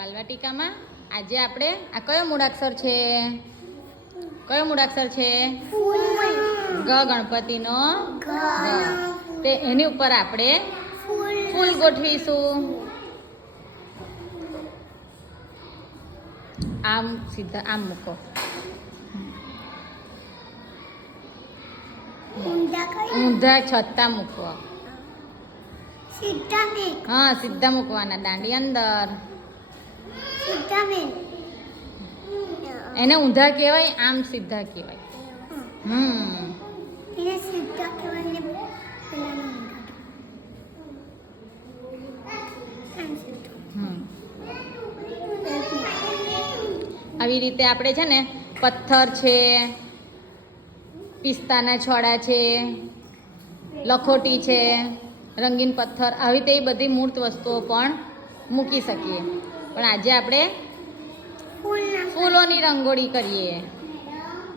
બાલવાટિકામાં આજે આપણે આ કયો મૂળાક્ષર છે? કયો મૂળાક્ષર છે? ગ ગણપતિનો ગ. તે એની ઉપર આપણે ફૂલ ગોઠવીશું. આમ સીધા આમ મૂકો. ઊંધા છત્તા મૂકો. હા, સીધા મૂકવાના. દાંડી અંદર. એને ઊંધા કહેવાય, આમ સીધા કહેવાય. આવી રીતે આપણે છે ને પથ્થર છે, પિસ્તાના છોડા છે, લખોટી છે, રંગીન પથ્થર, આવી રીતે એ બધી મૂર્ત વસ્તુઓ પણ મૂકી શકીએ. પણ આજે આપણે ફૂલોની રંગોળી કરીએ.